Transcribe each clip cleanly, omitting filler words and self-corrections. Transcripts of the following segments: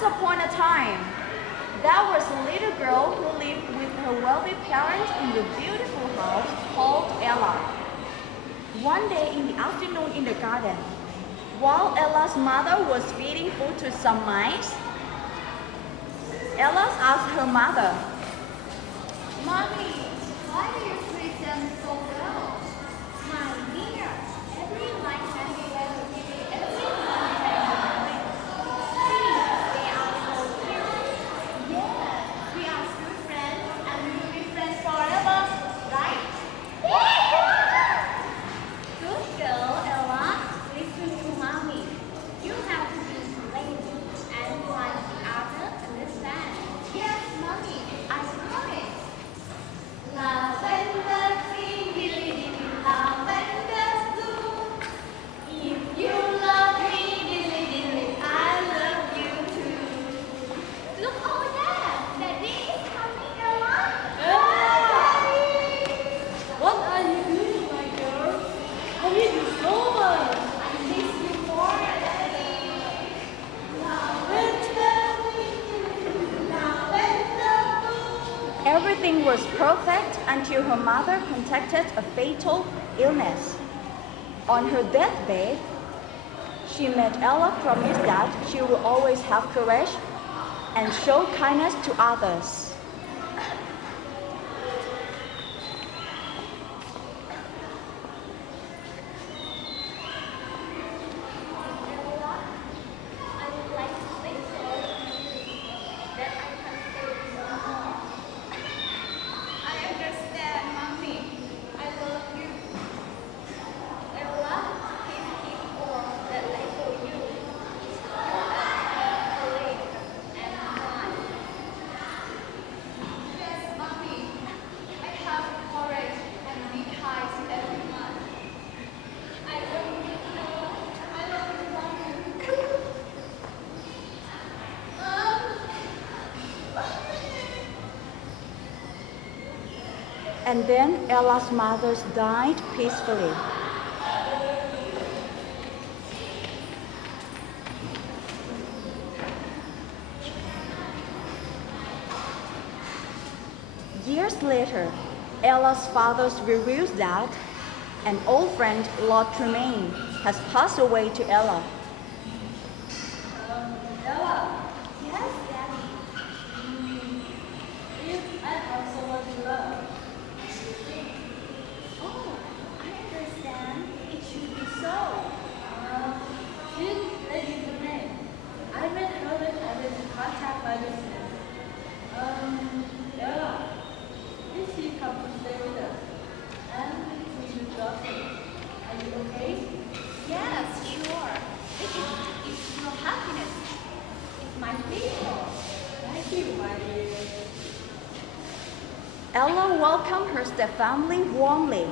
Once upon a time, there was a little girl who lived with her wealthy parents in a beautiful house called Ella. One day in the afternoon in the garden, while Ella's mother was feeding food to some mice, Ella asked her mother, Mommy, why do you treat them so well? My dear, every night can be better. Everyone has a way. See, they are so cute. Yes, we are good friends and we will be friends forever, right? Good girl, Ella. Listen to mommy. You have to be polite and like the other understand. Yes, mommy, I promise. Lavender green, dilly dilly, lavender blue. If you love me, dilly dilly, I love you too. Look over there, Daddy is coming, Ella. What are you doing, my girl? I miss you so much. I miss you more, Daddy. Lavender green, lavender blue. everything was perfect until her mother contracted a fatal illness. On her deathbed, she made Ella promise that she will always have courage and show kindness to others. Cinderella, I would like to say sorry to you that I can't stay with you more. I understand, Mommy. I love you. Ella, please keep all that I owe you. You are brave and kind. Yes, Mommy. I have courage and be kind to everyone. I love you, Ella. I love you, Mommy. And then Ella's mother died peacefully. Years later, Ella's father reveals that an old friend, Lord Tremaine, has passed away to Ella. Ella, Yes, Daddy. if I have someone to love, Oh, I understand. It should be so. she's Lady Tremaine. I met her when I went to contact my business. Ella, if she come to stay with us, and we should gossip. Are you okay? Yes, sure. It's your happiness. It's my pleasure. Thank you, my dear. Ella welcomed her stepfamily warmly,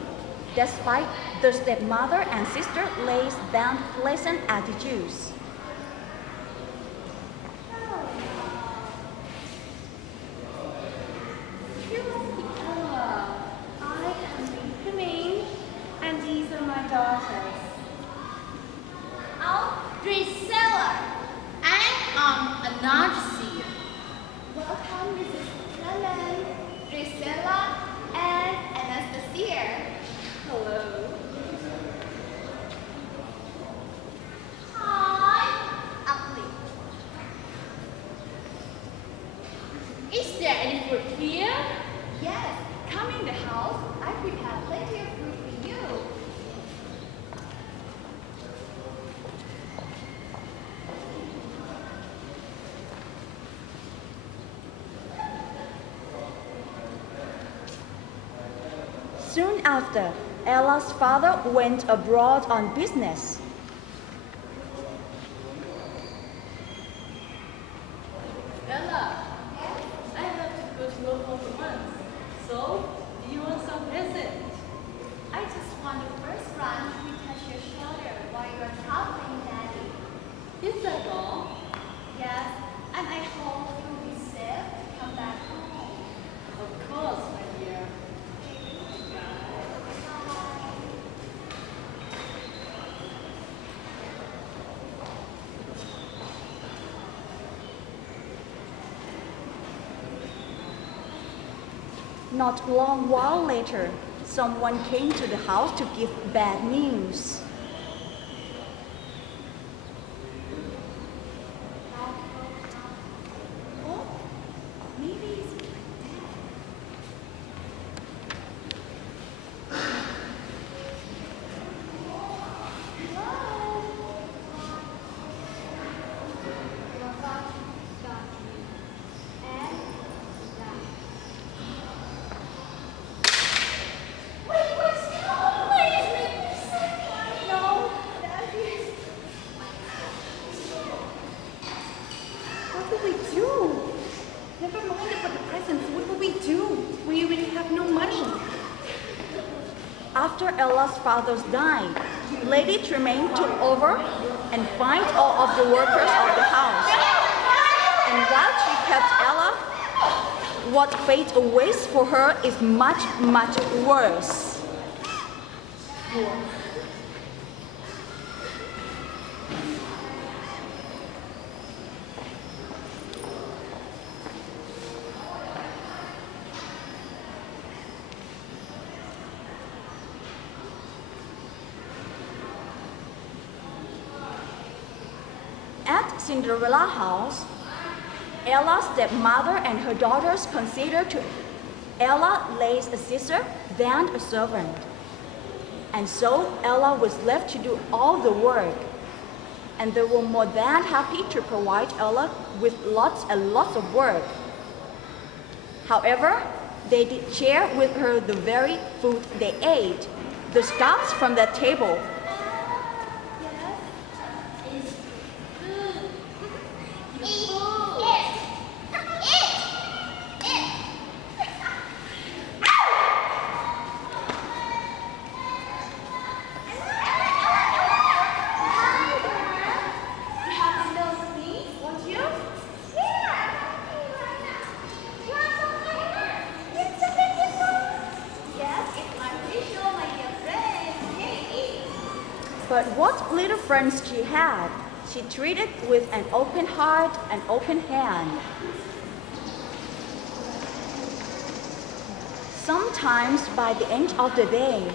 despite the stepmother and sister lays down pleasant attitudes. You must be Ella. I am Benjamin, and these are my daughters. I'm Drusilla, and I'm Anastasia. Welcome, Mrs. Helen, Drusilla, and Anastasia. Hello. Hi, ugly. Is there any food here? Yes, come in the house. I prepared plenty of food for you. Soon after, Ella's father went abroad on business. Ella, I have to go to your home once. So, do you want some present? I just want the first run to touch your shoulder while you are traveling, Daddy. Is that all? Yes, and I hope you'll be safe to come back home. Of course, my dear. Not long while later, someone came to the house to give bad news. Oh, maybe it's What will we do? Never mind about the presents. What will we do? We really have no money. After Ella's father died, Lady Tremaine took over and fined all of the workers of the house. And while she kept Ella, what fate awaits for her is much, much worse. At Cinderella house, Ella's stepmother and her daughters considered to Ella less a sister than a servant. And so Ella was left to do all the work. And they were more than happy to provide Ella with lots and lots of work. However, they did share with her the very food they ate, the scraps from their table. But what little friends she had, she treated with an open heart and open hand. Sometimes by the end of the day,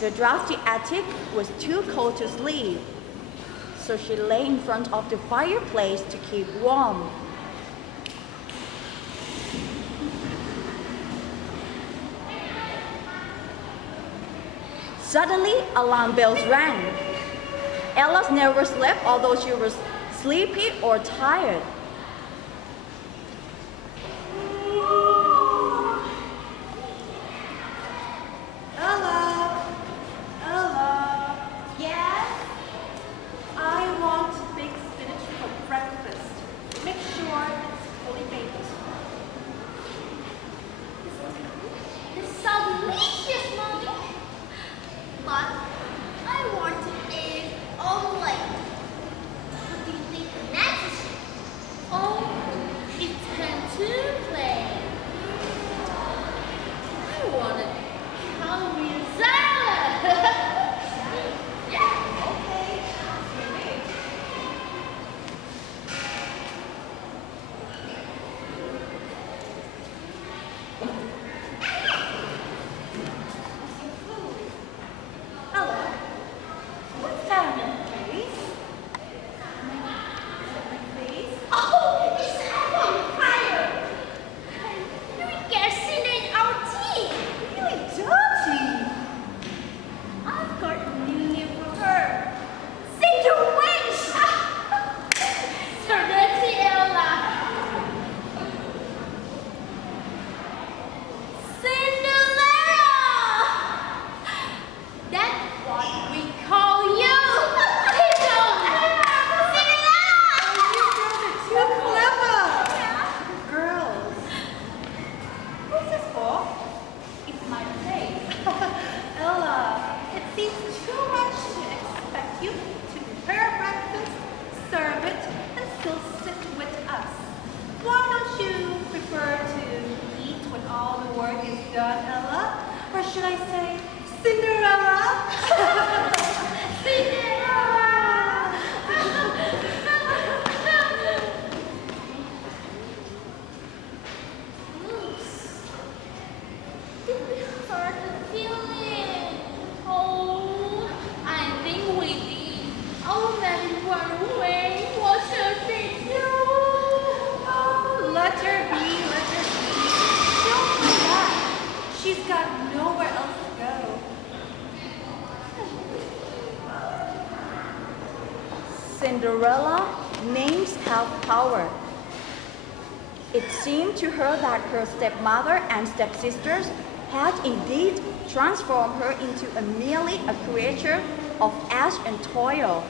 the drafty attic was too cold to sleep, so she lay in front of the fireplace to keep warm. Suddenly, alarm bells rang. Ella never slept, although she was sleepy or tired. Ella! Ella! Yes? I want big spinach for breakfast. Make sure it's fully baked. This sounds delicious, Mommy. But I want to eat omelette. What do you think next? Oh, it's time to play. I want a Hungry salad. Yeah. Okay. Ella, what's that on your face? My face? Oh, it's on fire. We kerosene in our tea. Really dirty. I've got a new name for her. Cinderella. Cinderella. Cinderella. That's what we call you. Too clever. Girls. What's this for? It's my place. Ella, it seems too much to expect you to prepare breakfast, serve it, and still sit with us. Why don't you prefer to eat when all the work is done, Ella? Or should I say, Cinderella? Cinderella names have power. It seemed to her that her stepmother and stepsisters had indeed transformed her into merely a creature of ash and toil.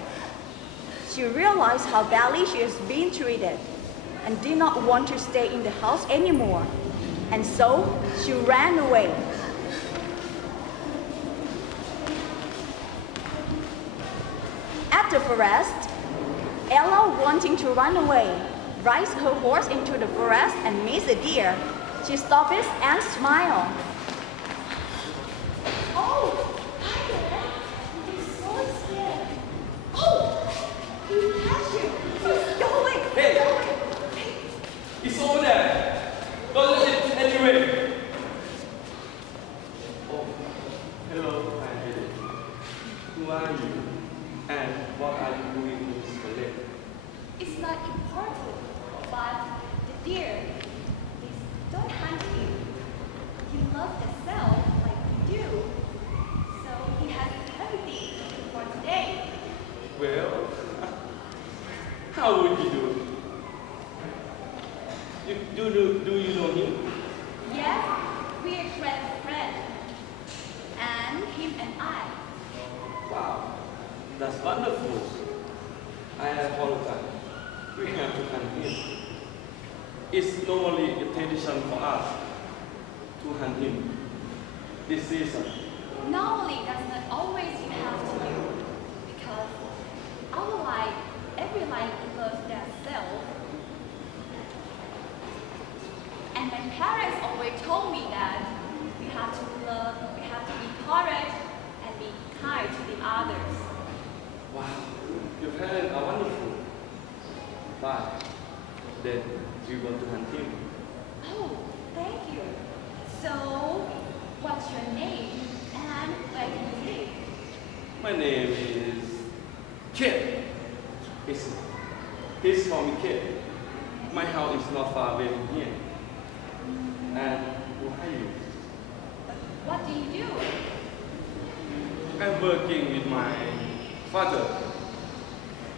She realized how badly she was being treated and did not want to stay in the house anymore. And so she ran away. At the forest, Ella, wanting to run away, rides her horse into the forest and meets a deer. She stops and smiles. Oh, hi there. I'm so scared. Oh, you catch you. Go away. Hey. Go away. It's over there. Don't let it anyway. Oh, hello, I'm Eddie. Who are you? And what are you doing in this village? It's not important, but the deer, please don't hunt him. He loves himself like you do. So he has everything for today. Well, how would you do? Do you know him? Yes, we are great friends. And him and I. Wow, that's wonderful. I apologize. We have to hunt him. It's normally a tradition for us to hunt him this season. Normally, that's not always you have to do. Because our life, every life loves their self. And my parents always told me that we have to love, we have to be courage, and be kind to the others. Wow, your parents are wonderful. But then we want to hunt him. Oh, thank you. So, what's your name and where do you live? My name is Kid. Please call me Kid. My house is not far away from here. And who are you? What do you do? I'm working with my father.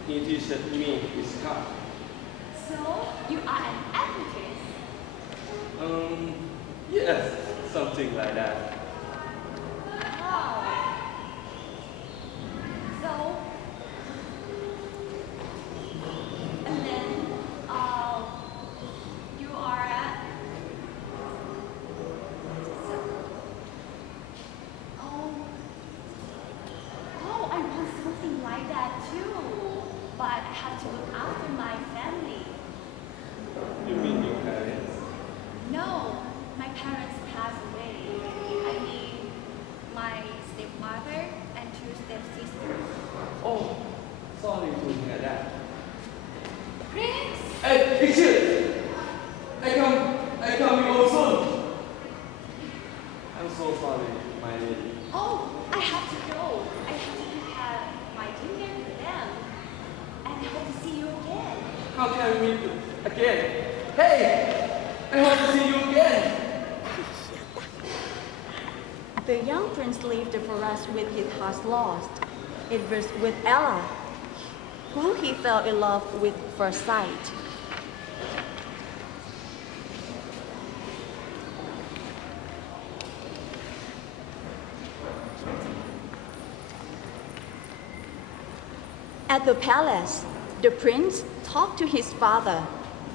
He teaches me his craft. So, you are an apprentice. Yes, something like that. Wow. So, and then, you are at, so, I want something like that too, but I have to look after my family. You mean your parents? No, my parents passed away. I mean, my stepmother and two stepsisters. Oh, sorry to hear that. Prince! Hey, Kid! I come home soon. I'm so sorry, my lady. Oh, I have to go. I have to prepare my dinner for them. And I hope to see you again. How can we meet again? Hey! I hope to see you again! The young prince left the forest with his heart lost. It was with Ella, who he fell in love with first sight. At the palace, the prince talked to his father,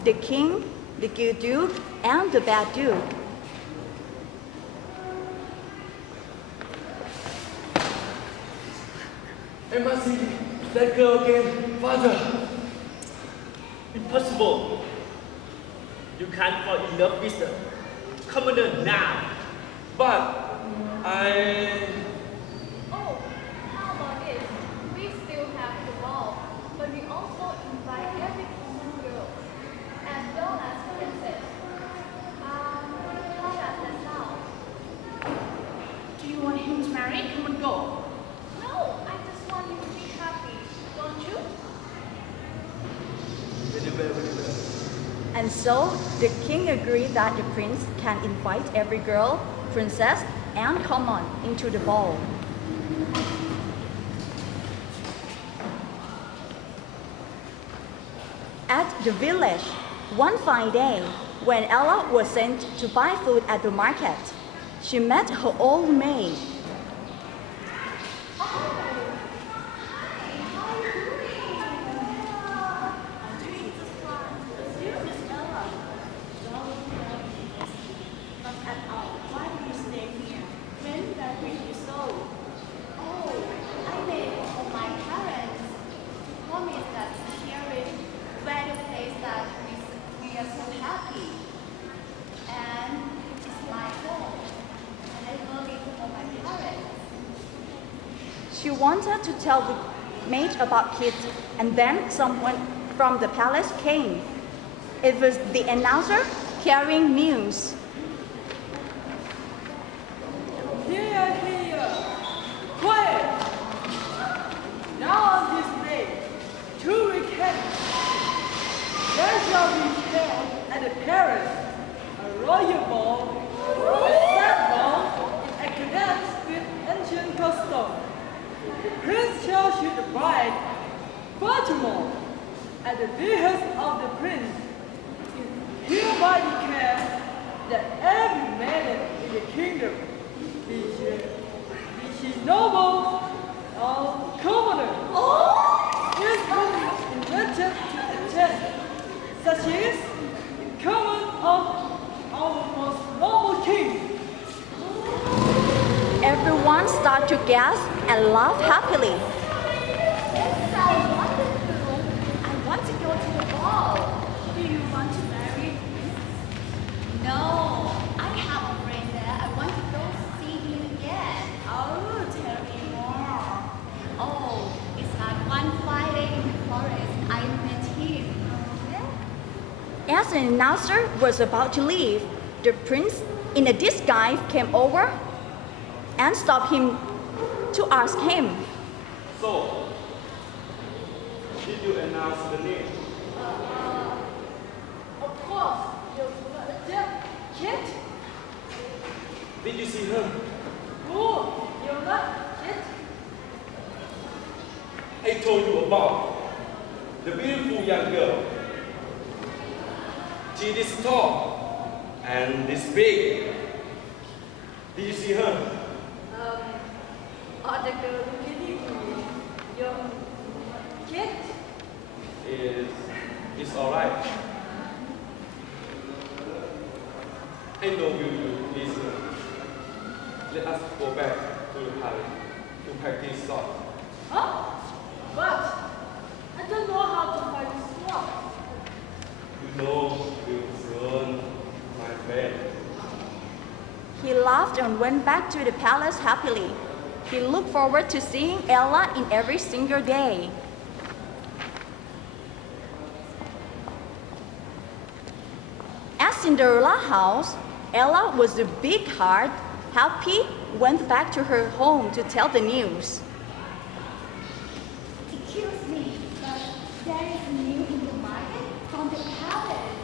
the king, the good duke, and the bad duke. I must see that girl again, father. Impossible. You can't fall in love with the commoner now. But I... Oh, how about this? We still have the ball, but we also invite every common girl, as well as princess. How does that sound? Do you want him to marry? Come and go. No, I just want you to be happy, don't you? Very well. And so the king agreed that the prince can invite every girl, princess, and common into the ball. the village. One fine day, when Ella was sent to buy food at the market, she met her old maid. Oh, I made for my parents. Promise that here is where the place that we are so happy. And it's my home. And I love it for my parents. She wanted to tell the maid about Kit, and then someone from the palace came. It was the announcer carrying news. Hear, hear! Quiet! Now on this day, 2 weeks hence, there shall be held at the Paris a royal ball, a sad ball, in accordance with ancient custom. The prince shall shoot the bride. Furthermore, at the behest of the prince, it hereby declares that every maiden in the kingdom, be she noble or commoner, is invited to attend, such is in common of our most noble king. Everyone started to gasp and laugh happily. It sounds wonderful. I want to go to the ball. Do you want to marry a prince? No, I have a friend there. I want to go see him again. Oh, tell me more. Oh, it's like one Friday in the forest. I met him. As the announcer was about to leave, the prince in a disguise came over and stopped him to ask him. So, did you announce the name? Of course, you're Kit? Did you see her? Oh, you're not Kit? I told you about the beautiful young girl. She is tall and this big. Did you see her? Or the girl looking at you. You're Kit? It's all right. I know you listen. Let us go back to the palace to practice sword. Huh? But I don't know how to fight sword. You know you soon, my friend. He laughed and went back to the palace happily. He looked forward to seeing Ella in every single day. At Cinderella's house, Ella was a big heart, happy, went back to her home to tell the news. Excuse me, but there is news in the market from the palace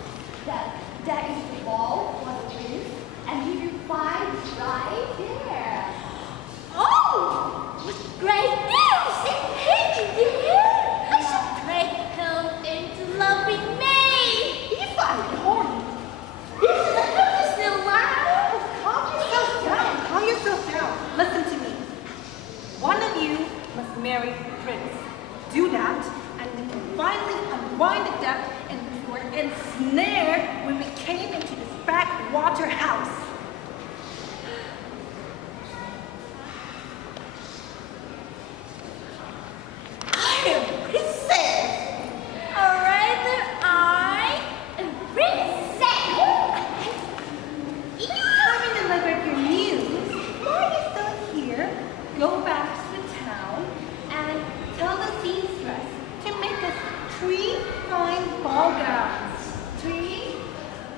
that there is a ball for the prince, and he will find right there. Oh, what great news! Hey, dear! I should break him into loving me. If I told you, He's still alive. calm yourself down. Listen to me. One of you must marry the prince. Do that, and we can finally unwind the debt and we were ensnared when we came into this backwater house. I am princess. All right, then I am princess. Having delivered your news, while you're still here, go back to the town and tell the seamstress to make us 3 fine ball gowns. 3.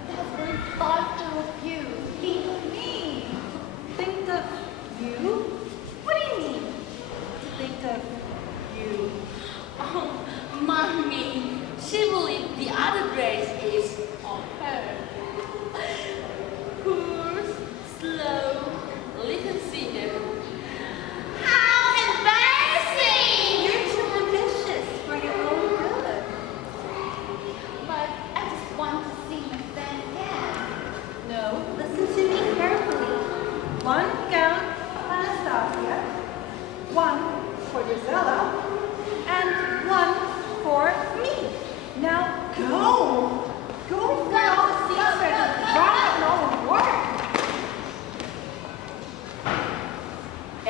That's very thoughtful of you.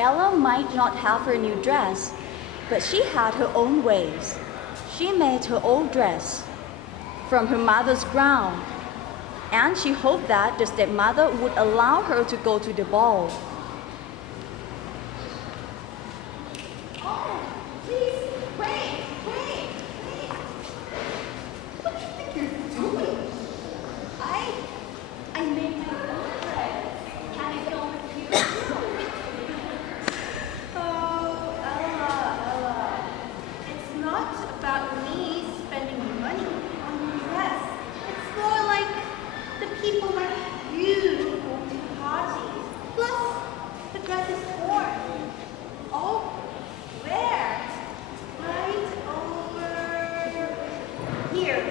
Ella might not have her new dress, but she had her own ways. She made her old dress from her mother's gown, and she hoped that the stepmother would allow her to go to the ball. Oh, please, wait. What do you think you're doing? I made my own dress. Can I go with you? Oh, Ella. It's not about me spending money on your dress. It's more like the people like you to go to parties. Plus, the dress is torn. Oh, where? Right over here.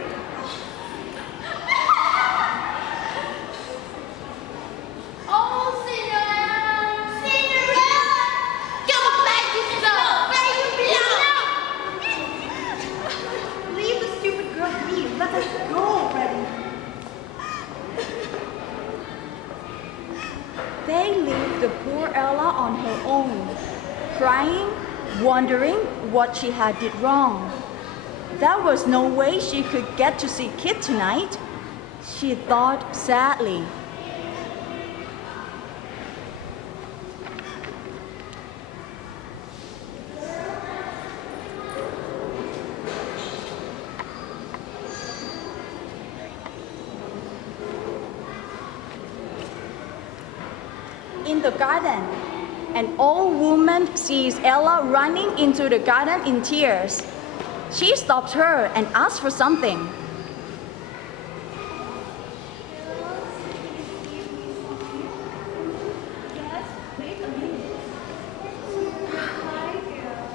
Oh, Cinderella! Cinderella! Go back to school where you belong! Leave the stupid girl be. Let us go already. They leave the poor Ella on her own, crying, wondering what she had did wrong. There was no way she could get to see Kit tonight, she thought sadly. In the garden, an old woman sees Ella running into the garden in tears. She stops her and asks for something. Yes, wait a minute. Hi, girl.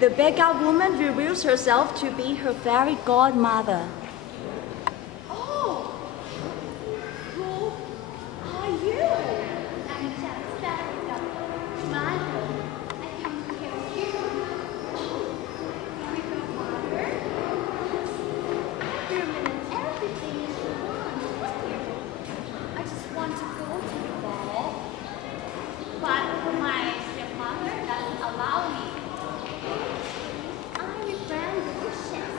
The beggar woman reveals herself to be her fairy godmother. Oh, who are you? I'm just Cinderella. Mother, I come to help you. Very good, Mother. Every minute, everything is wonderful. I just want to go to the ball, but my stepmother doesn't allow me. I regret the wishes.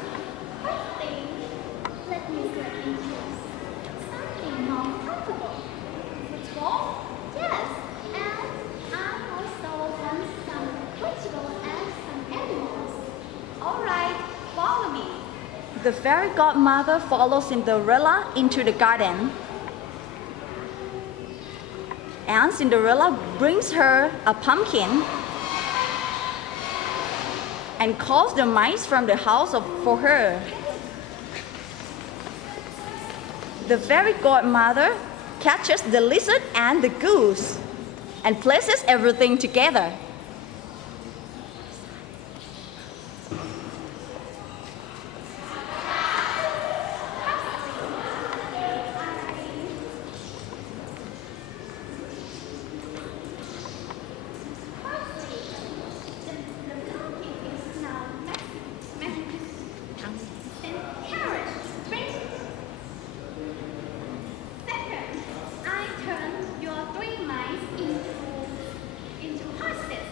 First thing, let me get into something more comfortable. Football? Yes. And I also want some vegetables and some animals. All right, follow me. The fairy godmother follows Cinderella into the garden. And Cinderella brings her a pumpkin and calls the mice from the house for her. The fairy godmother catches the lizard and the goose and places everything together. The pumpkin is now magnificent and carrot rich. Second, I turn your three mice into horses.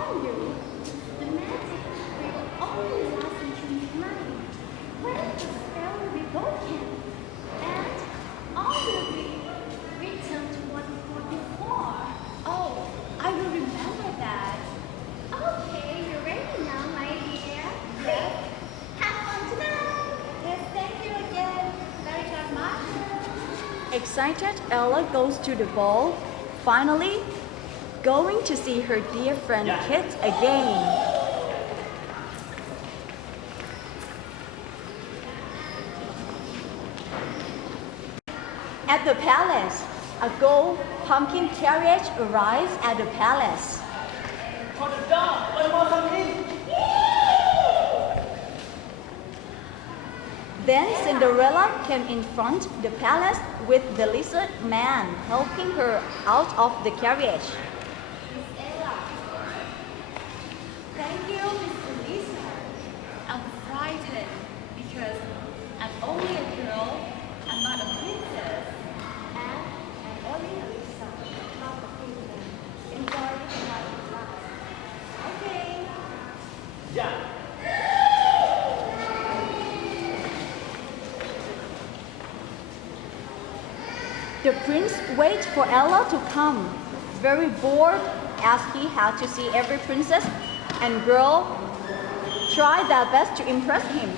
warn you, the magic will only last until midnight, when the spell will be broken, and all will be returned to what it was before. Oh, I will remember that. Okay, you're ready now, my dear. Yes. Have fun tonight. Yes, thank you again. Very godmother. Excited, Ella goes to the ball, finally going to see her dear friend Kit again. At the palace, a gold pumpkin carriage arrives at the palace. Hold the door. One more come in. Then Cinderella came in front the palace with the lizard man helping her out of the carriage. Miss Ella. Thank you, Mr. Lisa. I'm frightened because I'm only a girl. I'm not a princess. And I'm only Lisa, not a princess. Enjoy my life. Okay. Yeah. The prince waits for Ella to come, very bored as he had to see every princess and girl try their best to impress him.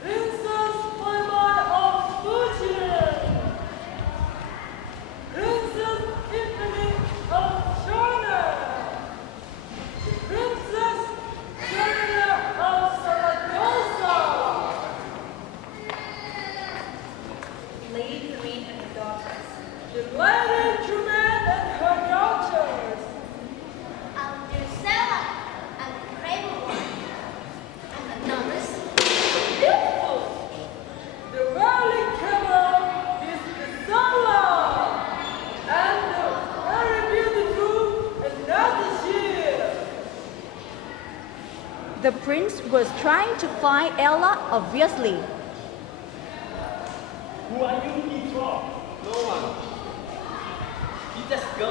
Princess, my of fortune! Princess Tiffany of China! Princess Cinderella of Saragossa! Lady Queen and her daughters. The Lady Truman and her daughters! I'm Drusilla. I'm the craven one. And the numbers beautiful. The Valley Camel is the Sunlight! And the very beautiful another year! The prince was trying to find Ella, obviously. Who are you looking for? No one. You just go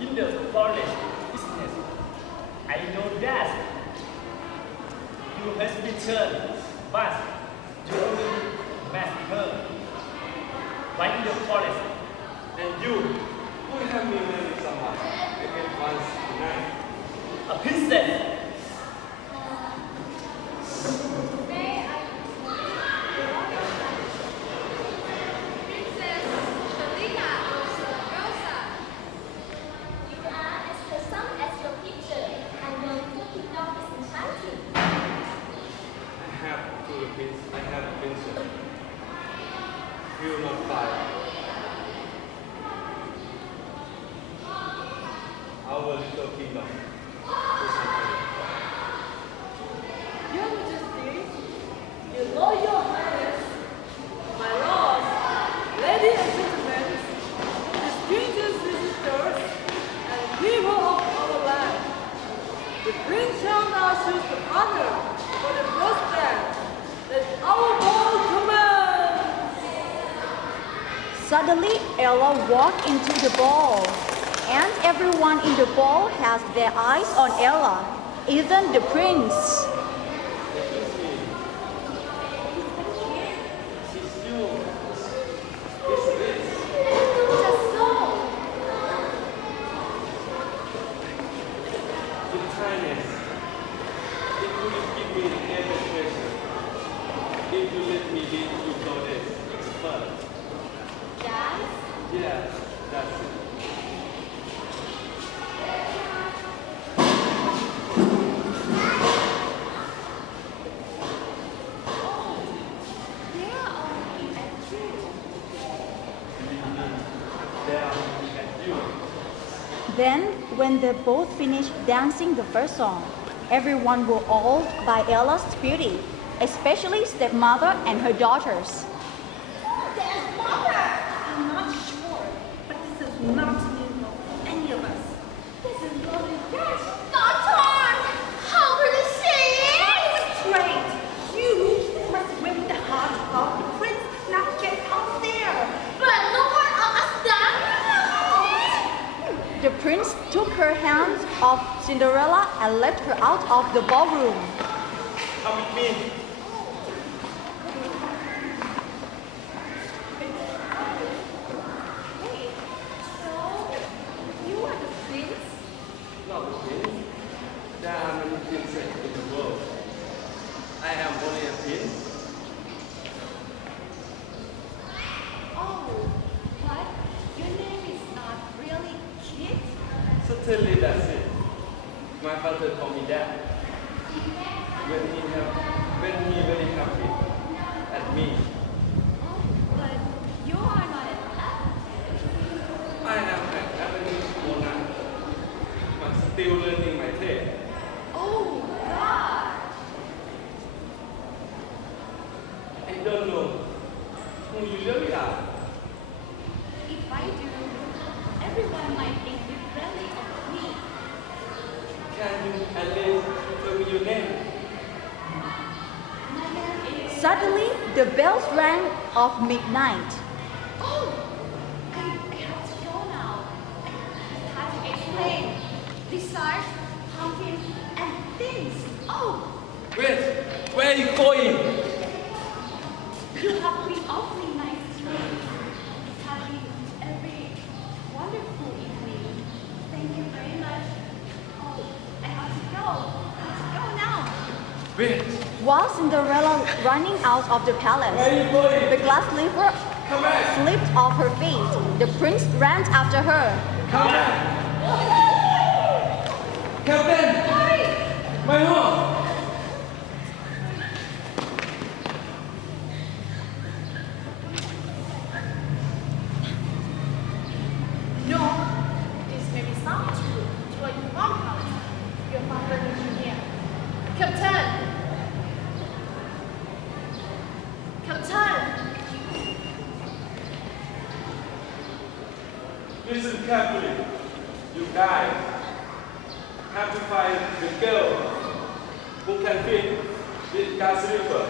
in the forest business. I know that. You have been turned, but you only met her. Right in the forest. And you, who have me married someone again once tonight? A princess. May I Princess Shalina of Saragossa. You are as handsome as your picture, and your little kingdom is enchanting. I have a princess. Will not fight. Our little kingdom is unfolding. Your Majesty, your Royal Highness, my lords, ladies and gentlemen, distinguished visitors, and people of our land, the Prince shall now choose the honor for the first dance. Let our ball commence! Suddenly, Ella walked into the ball, and everyone in the ball has their eyes on Ella, even the prince. She's you. It's this. Just so. Your kindness. It will give me every treasure. If you let me lead you goddess first. Dance. Yes, that's it. They are all in at you. There and you. Then, when they both finished dancing the first song, everyone was awed by Ella's beauty, especially stepmother and her daughters. There's mother. I'm not sure, but this is not new of any of us. This is lovely dress. Daughter, how will you say it? Great! You must win the heart of the prince, not get out there. But took her hands off Cinderella and led her out of the ballroom. Come with me. Wait, so you are the prince? Not the prince. There are many princes in the world. I am only a prince. Oh, but your name is not really Kit? Certainly that's it. My father told me that. When he very happy at me. Oh, but you are not an actor. I am an average monarch, but still learning my trade. Oh, God! I don't know who you really are. If I do, everyone might think differently of me. Can you at least tell me your name? My name is... Suddenly, the bells rang of midnight. Oh! I have to go now. I have to explain. Desires, pumpkins, and things. Oh! Wait, where are you going? You have been awfully nice to me. Having every wonderful evening. Thank you very much. Oh, I have to go. I have to go now. Wait, While Cinderella running out of the palace, where are you going? the glass slipper Come back! slipped off her feet. The prince ran after her. Come back! Captain! My horse! No, this may be sound to a farm house. Your father is you here. Captain! Captain! Listen carefully. You guys have to find the girl who can fit with glass slipper.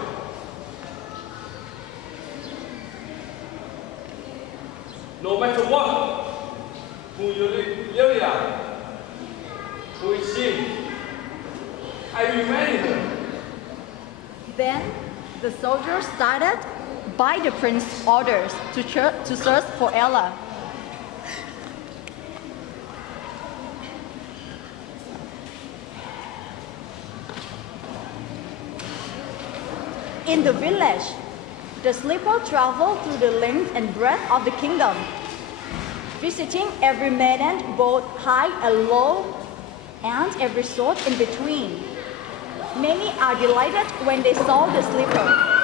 No matter what, who you really are, who is she, I will marry her. Then the soldiers started, by the prince's orders, to search for Ella. In the village, the slipper traveled through the length and breadth of the kingdom, visiting every maiden, both high and low, and every sort in between. Many are delighted when they saw the slipper.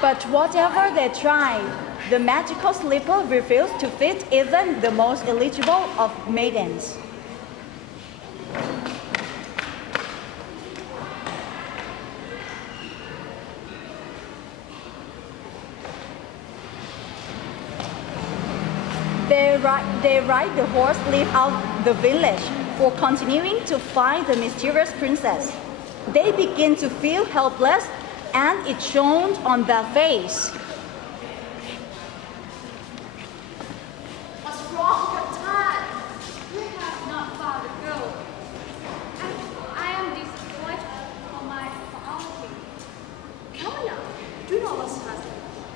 But whatever they tried, the magical slipper refused to fit even the most eligible of maidens. They ride the horse leave out the village for continuing to find the mysterious princess. They begin to feel helpless, and it shows on their face. What's wrong with Todd? We have not far to go. I am disappointed for my quality. Come on now, do not lose heart.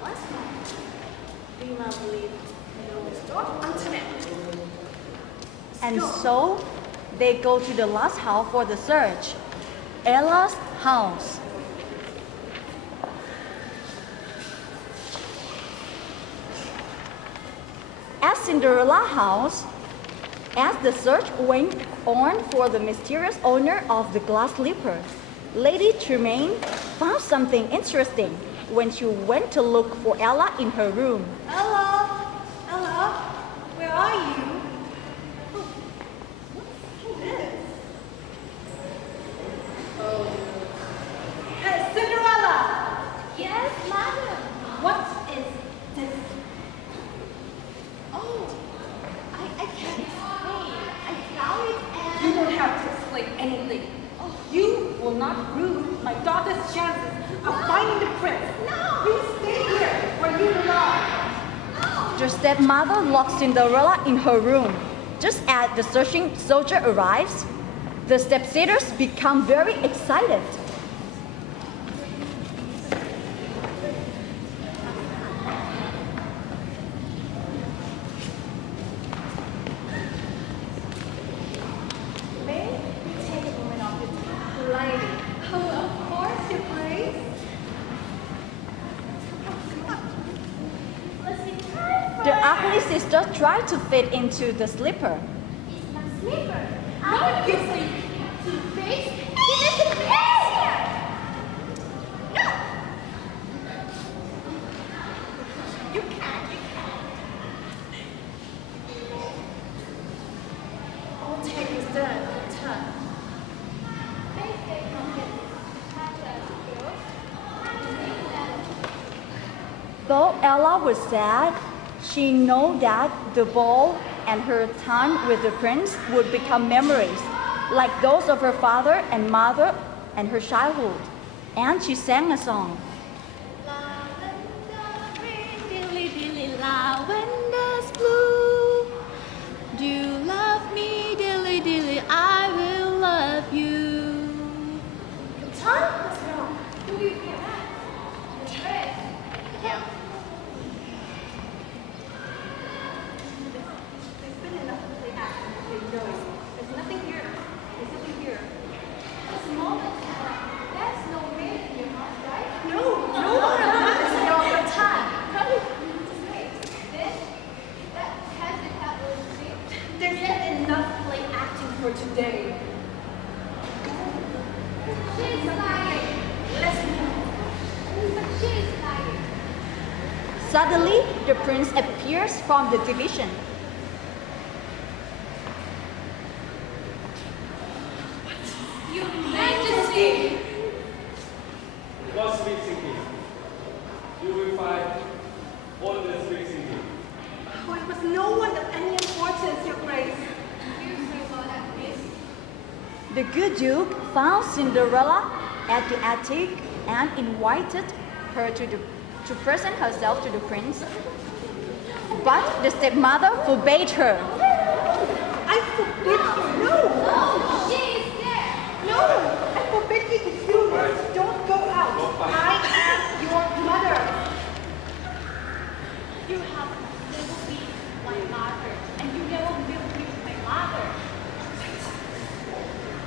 What's wrong? Do you not believe no stop until now? And so they go to the last house for the search, Ella's house. At Cinderella's house, as the search went on for the mysterious owner of the glass slipper, Lady Tremaine found something interesting when she went to look for Ella in her room. Ella, Ella, where are you? Oh, what's this? Oh. Hey, Cinderella! Yes, madam. What is this? Oh, I can't explain. I found it You and... don't have to explain anything. You will not ruin my daughter's chances of finding the prince. No. Please stay here where you belong. No. The stepmother locks Cinderella in her room. Just as the searching soldier arrives, the stepsisters become very excited. May we take a moment of your time? Lady. Oh, of course, your grace. Let's see time The ugly sister tried to fit into the slipper. It's my slipper. I will use it to face. It is a here. No. You can't. All take is done. Time. Though Ella was sad, she knew that the ball and her time with the prince would become memories, like those of her father and mother and her childhood. And she sang a song. Dilly dilly lavender's blue. Do you love me, dilly dilly? I will love you. Time? What's wrong? Do you hear that? The dress. Yeah. There's been enough to play act and make noise. There's nothing here. There's nothing here. This moment, there's no way in your house, right? No, that is not the time. This, that has it happened, see? There's been enough play acting for today. She's lying. Let's move. But she's lying. Suddenly, the prince appears from the division. Your Majesty. What's sweet thinking? You will find all the sweet thinking. Oh, it was no one of any importance, Your Grace. You say about that, miss? The good duke found Cinderella at the attic and invited her to present herself to the prince. But the stepmother forbade her. I forbid you. No! No, she is there. No! I forbid you to do this. Don't go out. I am your mother. You have never been my mother, and you never will be my mother.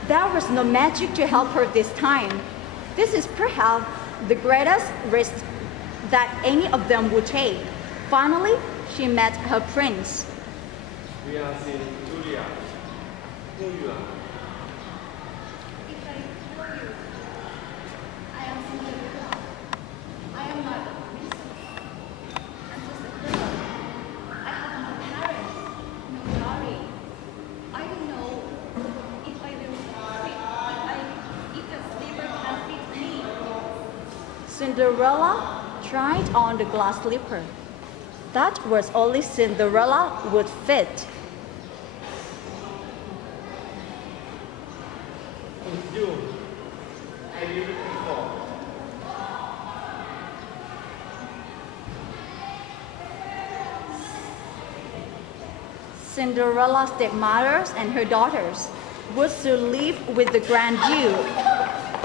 There was no magic to help her this time. This is perhaps the greatest risk that any of them would take. Finally, she met her prince. We are seeing Julia. Who you are? If I tell you, I am Cinderella. I am not a princess. I'm just a girl. I have no parents, no glory. I don't know if I will fit, if the slipper can fit me. Cinderella tried on the glass slipper. That was only Cinderella would fit. You. I've been looking for. Cinderella's stepmothers and her daughters would soon live with the Grand Duke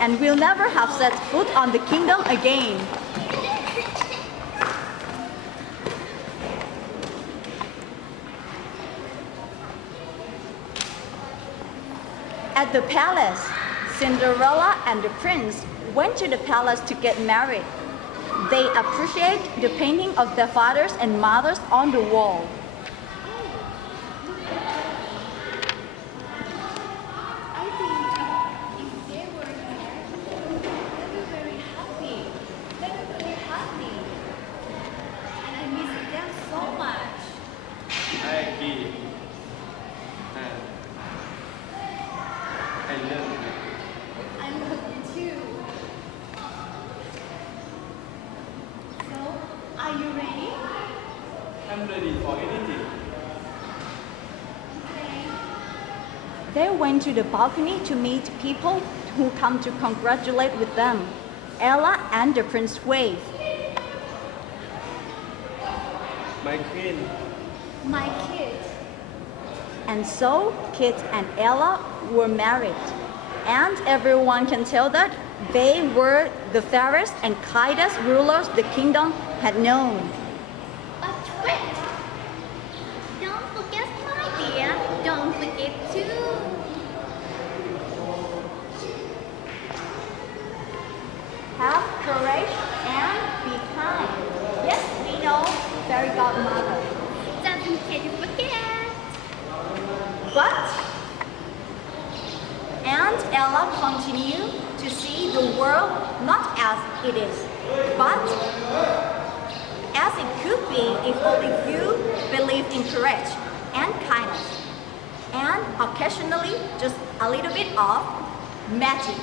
and will never have set foot on the kingdom again. At the palace, Cinderella and the prince went to the palace to get married. They appreciate the painting of their fathers and mothers on the wall. I think if they were here, they were very happy. They were very happy. And I miss them so much. I agree. And I love you. I love you too. So, are you ready? I'm ready for anything. Okay. They went to the balcony to meet people who come to congratulate with them. Ella and the prince waved. My queen. My kid. And so Kit and Ella were married. And everyone can tell that they were the fairest and kindest rulers the kingdom had known. But wait! Don't forget my dear. Don't forget to. Have courage and be kind. Yes, we know, fairy godmother. Just in case you forget. But Aunt Ella continued to see the world not as it is, but as it could be if only you believed in courage and kindness, and occasionally just a little bit of magic.